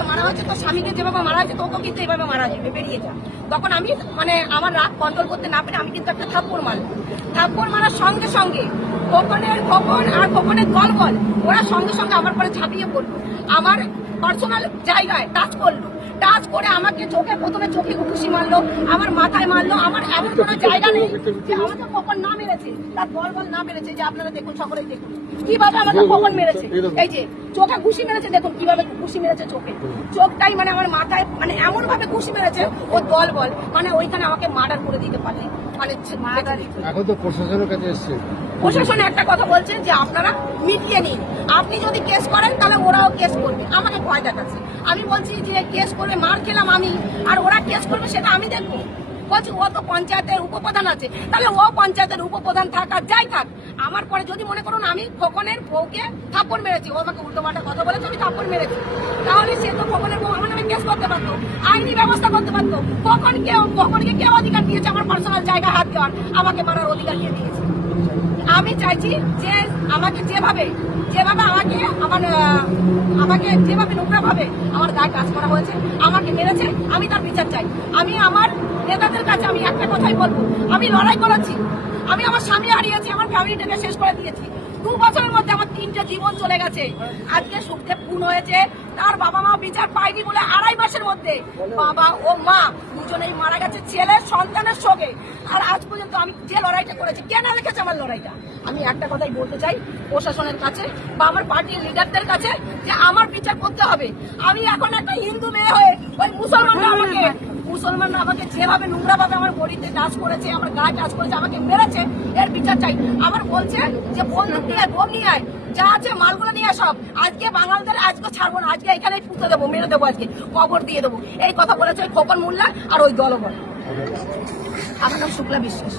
যেভাবে মারা হয়েছে, তোর স্বামীকে যেভাবে মারা হয়েছে তোকে কিন্তু এইভাবে মারা যাবে, বেরিয়ে যা। তখন আমি মানে আমার রাগ কন্ট্রোল করতে না পেরে আমি কিন্তু একটা থাপ্পড় মারলাম। থাপ্পড় মারার সঙ্গে সঙ্গে খোকন আর খোকনের দলবল ওরা সঙ্গে সঙ্গে আমার পরে ঝাঁপিয়ে পড়লো, আমার পার্সোনাল জায়গায় টাচ করলো। টাচ করে আমাকে চোখে, প্রথমে চোখে ঘুষি মারলো, আমার মাথায় মারলো। আমার এমন কোনো জায়গা নেই যে আমাকে খোকন না মেরেছে, তার দলবল না মেরেছে। যে আপনারা দেখুন, সকলেই দেখুন কিভাবে আমাকে খোকন মেরেছে। এই যে চোখে ঘুষি মেরেছে, দেখুন কিভাবে ঘুষি মেরেছে চোখে। চোখটাই মানে আমার মাথায় মানে এমন ভাবে ঘুষি মেরেছে ও দলবল, মানে ওইখানে আমাকে মার্ডার করে দিতে পারে। মানে এখন তো প্রশাসনের কাছে এসছে, প্রশাসন একটা কথা বলছে যে আপনারা মিটিয়ে নিন, আপনি যদি কেস করেন তাহলে ওরাও কেস করবে। আমাকে ভয় দেখাচ্ছে। আমি বলছি যে কেস করে মার খেলাম আমি, আর ওরা কেস করবে সেটা আমি দেখবো। বলছি ও তো পঞ্চায়েতের উপপ্রধান আছে, তাহলে ও পঞ্চায়েতের উপপ্রধান থাক আর যাই থাক, আমার পরে যদি মনে করুন আমি খোকনের বউকে থাপ্পড় মেরেছি, ও আমাকে উল্টো পাল্টা কথা বলেছে আমি থাপ্পড় মেরেছি, তাহলে সে তো খোকনের বউ আমার নামে কেস করতে পারতো, আইনি ব্যবস্থা করতে পারতো। খোকনকে কেউ অধিকার দিয়েছে আমার পার্সোনাল জায়গা হাত দেওয়ার, আমাকে মারার অধিকার দিয়ে দিয়েছে। আমি চাইছি যে আমাকে যেভাবে আমাকে যেভাবে নোংরা ভাবে আমার গায়ে কাজ করা হয়েছে, আমাকে মেরেছে, আমি তার বিচার চাই। আমি আমার নেতাদের কাছে আমি একটা কথাই বলবো, আমি লড়াই করেছি, আমি আমার স্বামী হারিয়েছি, আমার ফ্যামিলিটাকে শেষ করে দিয়েছি। 2 বছরের মধ্যে আমার 3টে জীবন চলে গেছে। আজকে সুখদেব খুন হয়েছে, তার বাবা মা বিচার পায়নি বলে 2.5 মাসের মধ্যে বাবা ও মা দুজনেই মারা গেছে ছেলের সন্তানের শোকে। আর আজ পর্যন্ত আমি যে লড়াইটা করেছি, কেন রেখেছে আমার লড়াইটা? আমি একটা কথাই বলতে চাই প্রশাসনের কাছে বা আমার পার্টির লিডারদের কাছে যে আমার বিচার করতে হবে। আমি এখন একটা হিন্দু মেয়ে হয়ে ওই মুসলমানরা আমাকে যেভাবে নোংরা ভাবে আমার বডিতে টাচ করেছে, আমার গায়ে টাচ করেছে, আমাকে মেরেছে, এর বিচার চাই। আমার বলছে যে বন্দুক নিয়ে বোম নিয়ে আয়, যা আছে মালগুলো নিয়ে সব, আজকে বাঙালদের আজকে ছাড়বো না, আজকে এখানেই পুঁতে দেবো, মেরে দেবো, আজকে কবর দিয়ে দেবো। এই কথা বলেছে ওই খোকন মোল্লা আর ওই দলবল। আমার নাম শুক্লা বিশ্বাস।